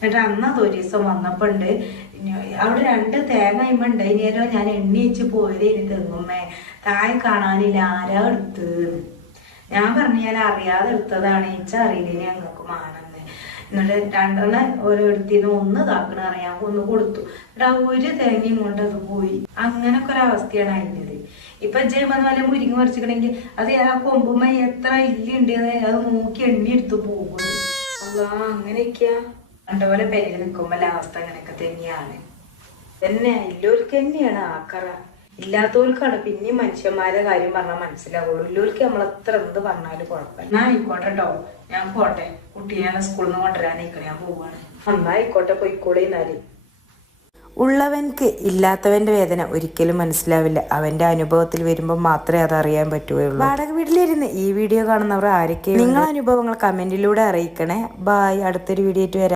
എന്നിട്ട് അന്നത് ഒരു ദിവസം വന്നപ്പോ ഉണ്ട് അവിടെ 2 തേങ്ങ ഉണ്ടായിനോ ഞാൻ എണ്ണി വെച്ച് പോയതേനി തെങ്ങുമ്മേ താഴെ കാണാനില്ല ആരാ എടുത്ത്. ഞാൻ പറഞ്ഞു ഞാൻ അറിയാതെ എടുത്തതാണ് അറിയില്ലേ ഞങ്ങൾക്ക് മാണെന്ന്. എന്നിട്ട് 2 ഓരോ എടുത്തിന്ന് 1 ഇതാക്കണ അറിയാൻ 1 കൊടുത്തു. എന്നിട്ട് ഒരു തേങ്ങയും കൊണ്ട് അത് പോയി. അങ്ങനൊക്കെ ഒരു അവസ്ഥയാണ് അതിൻ്റെത്. ഇപ്പൊ ജയമന്ന് വല്ല മുരിങ്ങ പറിച്ചിക്കണെങ്കിൽ അത് ആ കൊമ്പുമ്മ എത്ര ഇല്ലുണ്ട് അത് നോക്കി എണ്ണി എടുത്ത് പോകുന്നത്. അല്ലാ അങ്ങനെയൊക്കെയാ കണ്ടപോലെ പെരിൽ നിൽക്കുമ്പോ അവസ്ഥ അങ്ങനെയൊക്കെ തന്നെയാണ്. തന്നെ ഇല്ലോർക്ക് തന്നെയാണ് ആക്കറ. ഇല്ലാത്തവർക്കാണ് പിന്നെയും മനുഷ്യന്മാരെ കാര്യം പറഞ്ഞാൽ മനസ്സിലാവുള്ളൂ. ഇല്ലോർക്ക് നമ്മളെത്ര എന്ത് പറഞ്ഞാലും കുഴപ്പമില്ല. എന്നാ ആയിക്കോട്ടെ കേട്ടോ, ഞാൻ പോട്ടെ. കുട്ടീനെ സ്കൂളിൽ നിന്ന് കൊണ്ടുവരാനിരിക്കണം, ഞാൻ പോവാണ്. എന്നാ ആയിക്കോട്ടെ, പോയിക്കോളെ. എന്നാല് ഉള്ളവൻക്ക് ഇല്ലാത്തവന്റെ വേദന ഒരിക്കലും മനസ്സിലാവില്ല. അവന്റെ അനുഭവത്തിൽ വരുമ്പോൾ മാത്രമേ അത് അറിയാൻ പറ്റുകയുള്ളൂ. വാടക വീട്ടിലിരുന്ന് ഈ വീഡിയോ കാണുന്നവർ ആരൊക്കെയും നിങ്ങളുടെ അനുഭവങ്ങൾ കമന്റിലൂടെ അറിയിക്കണേ. ബായ്, അടുത്തൊരു വീഡിയോ ആയിട്ട് വരാം.